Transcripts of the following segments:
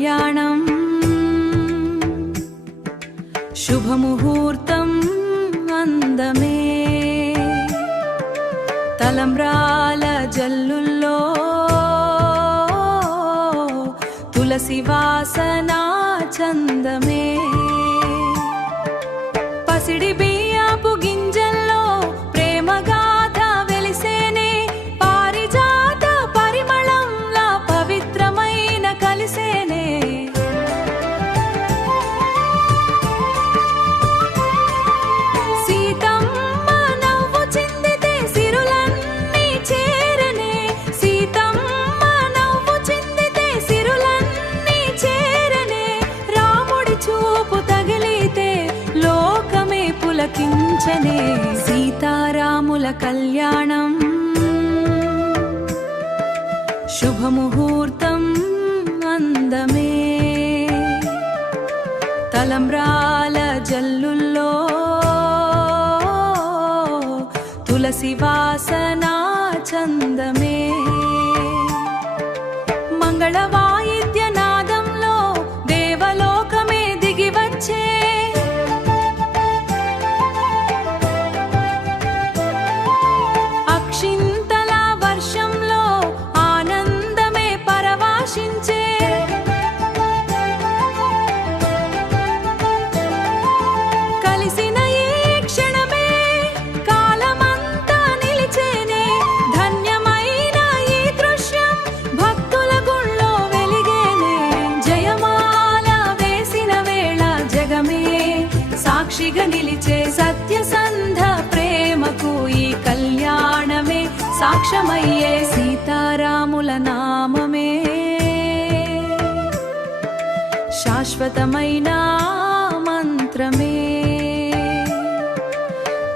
కళ్యాణం శుభముహూర్తం అందమే తలంబ్రాల జల్లుల్లో తులసి వాసన చందమే పసిడి బియ్యపు గింజల్లో ప్రేమగాథ వెలిసేనే పారిజాత పరిమళంలా పవిత్రమైన కలిసేనే సీతమ్మ నవ్వు చిందితే సిరులన్నీ చేరనే సీతమ్మ నవ్వు చిందితే సిరులన్నీ చేరనే రాముడి చూపు తగిలితే లోకమే పులకించనే సీతారాముల కళ్యాణం శుభముహూర్తం అందమే తలంబ్రాల జల్లుల్లో తులసి వాసన చందమే మంగళ వాయిద్య నాదంలో దేవలోకమే దిగివచ్చే అక్షింతల వర్షంలో ఆనందమే పరవాశించే కలిసిన ఈ క్షణమే కాలమంతా నిలిచేనే ధన్యమైన ఈ దృశ్యం భక్తుల గుళ్ళో వెలిగేనే జయమాల వేసిన వేళ జగమే సాక్షిగా నిలిచే సత్యసంధ ప్రేమకు ఈ కళ్యాణమే సాక్ష్యమయ్యే సీతారాముల నామమే శాశ్వతమైన మంత్రమే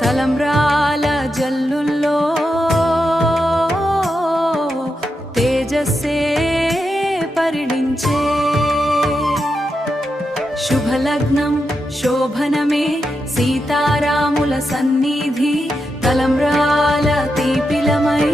తలంబ్రాల జల్లుల్లో తేజస్సే పరిణించే శుభలగ్నం శోభనమే సీతారాముల సన్నిధి తలంబ్రాల తీపిలమై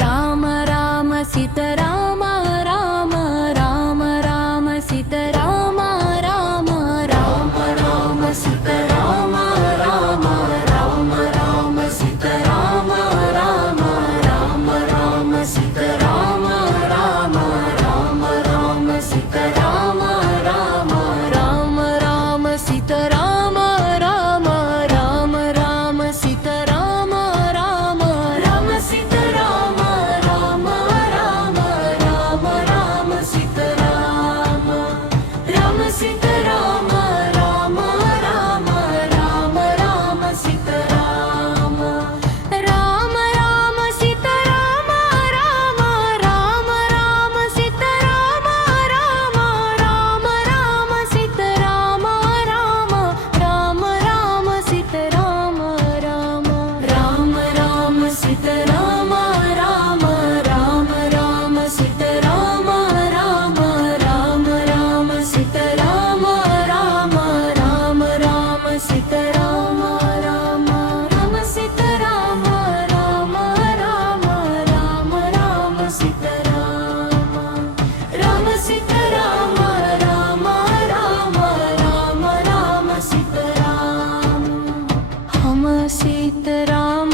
రామ రామ సీతారామ రామ రామ రామ సీతారామ రామ రామ రామ సీతారామ రామ రామ రామ సీతారామ రామ రామ రామ సీతారామ రామ రామ రామ సీతారామ రామ రామ రామ సీతారామ రామ రామ రామ సీతారామ రామ రామ సీతారామ రామ రామ రామ రామ సీతారామ రామ సీతారామ రామ రామ రామ రామ సీతారామ రామ రామ సీతారామ రామ రామ రామ సీతారామ రామ రామ రామ సీతారామ రామ రామ రామ సీతారామ రామ రామ రామ సీతారామ రామ రామ రామ సీతారామ రామ రామ రామ సీతారామ రామ రామ రామ సీతారామ రామ రామ సీతారామ రామ రామ రామ రామ సీతారామ రామ సీతారామ రామ రామ రామ రామ సీతారామ हम सीताराम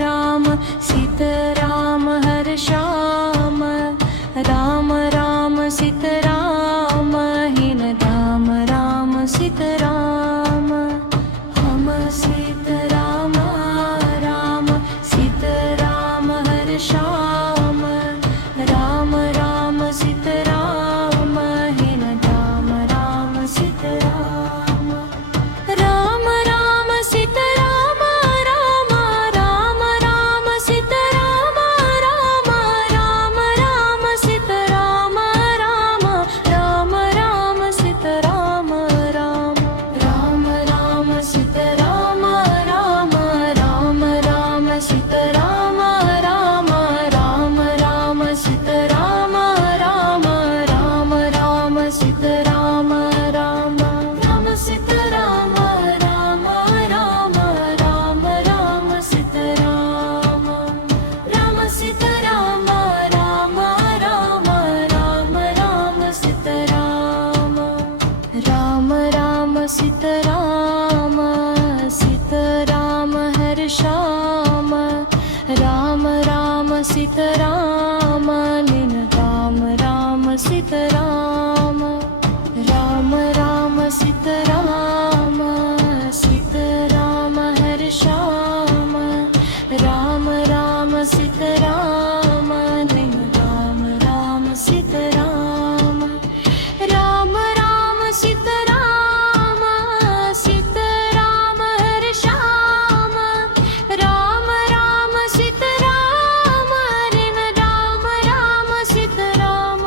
राम श्याम राम राम सीताराम निन राम राम सीताराम राम राम सीताराम सीताराम हर श्याम राम राम सीताराम निन राम राम सीताराम राम राम सीताराम सीताराम हर श्याम राम राम सीताराम रिन राम राम सीताराम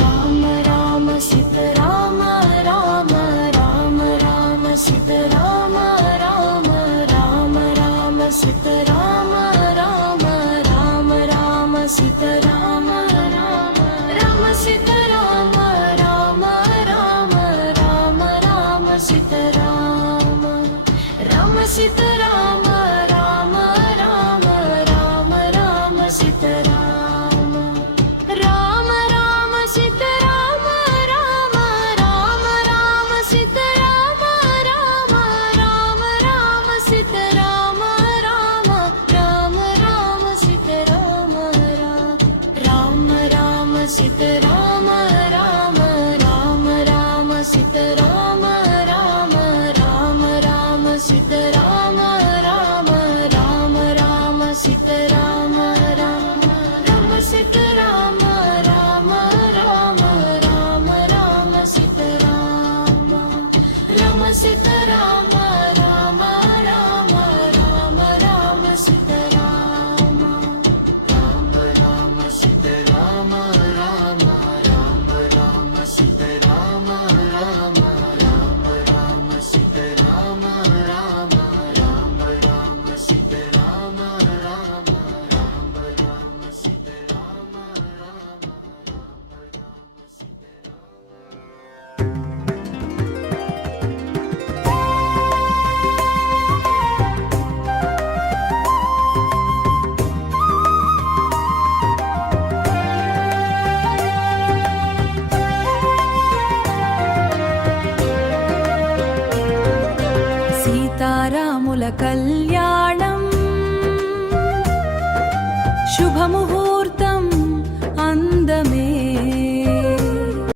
राम राम सीताराम राम राम राम सीताराम राम राम राम सीताराम राम राम राम सीताराम राम राम सीताराम राम राम राम राम सीताराम राम सीताराम राम राम राम राम सीताराम राम राम सीताराम राम राम राम सीताराम राम राम राम सीताराम राम राम राम सीताराम राम राम सीताराम राम राम राम सीताराम राम राम राम सीताराम राम राम राम सीताराम राम राम सीताराम राम राम राम राम सीताराम राम सीताराम राम राम राम राम सीताराम राम राम सीताराम राम राम राम सीताराम राम राम राम सीताराम राम राम राम सीताराम राम राम राम सीताराम राम సీతారాముల కళ్యాణం శుభముహూర్తం అందమే